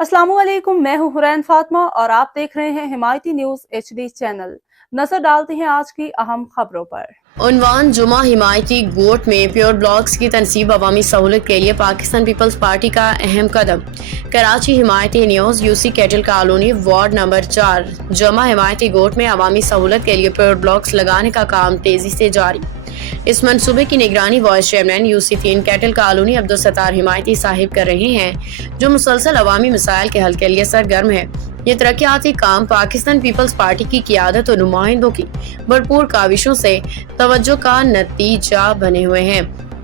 अस्सलाम वालेकुम, मैं हूं हुरैन फातिमा और आप देख रहे हैं हिमायती न्यूज HD चैनल। नजर डालते हैं आज की अहम खबरों पर। उन्वान जुमा हिमायती गोट में प्योर ब्लॉक्स की तनसीब अवामी सहूलत के लिए पाकिस्तान पीपल्स पार्टी का अहम कदम। Karachi Himayati news UC cattle colony ward number 4 Juma हिमायती गोट में अवामी सहूलत के लिए प्योर ब्लॉक्स लगाने का काम तेजी से जारी। इस मंसूबे की निगरानी vice chairman UC 3 cattle colony Abdul Sattar Himayati साहिब कर रहे हैं, जो मुसलसल अवामी मसाइल के हल के लिए सरगर्म है। ये तरक्याती काम पाकिस्तान पीपल्स पार्टी की क़ियादत और नुमाइंदों की भरपूर काविशों से तवज्जो का नतीजा बने हुए हैं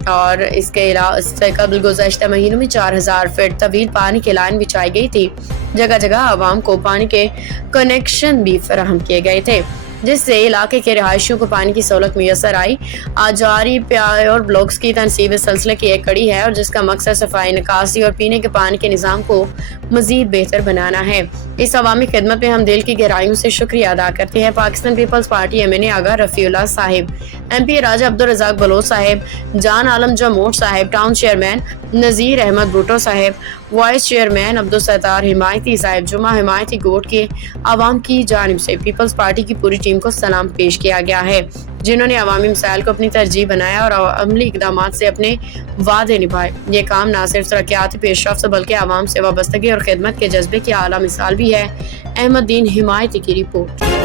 और इससे कबल गुज़श्ता महीनों में 4000 फीट तवील पानी की लाइन बिछाई गई थी। जगह जगह आवाम को पानी के कनेक्शन भी फराहम किए गए थे, जिससे इलाके के रिहायशियों को पानी की सहूलत मुयसर आई। आज जारी प्योर ब्लॉक्स की तनसीब इस सिलसिले की एक कड़ी है और जिसका मकसद सफाई, निकासी और पीने के पानी के निज़ाम को मजीद बेहतर बनाना है। इस अवामी खिदमत में हम दिल की गहराइयों से शुक्रिया अदा करते हैं पाकिस्तान पीपल्स पार्टी MNA आगा रफ़ीउल्लाह साहिब, MP राजा अब्दुल रज़ाक बलोच साहिब, जान आलम जमोट साहिब, टाउन चेयरमैन नज़ीर अहमद भुट्टो साहिब, वाइस चेयरमैन अब्दुल सत्तार हिमायती साहिब, जुमा हिमायती गोट के आवाम की जानिब से पीपल्स पार्टी की पूरी टीम को सलाम पेश किया गया है, जिन्होंने अवामी मसाइल को अपनी तरजीह बनाया और अमली इकदाम से अपने वादे निभाए। ये काम न सिर्फ तरक्याती पेशरफ्त बल्कि आवाम से वाबस्तगी और खिदमत के जज्बे की आला मिसाल भी है। अहमद दीन हिमायती की रिपोर्ट।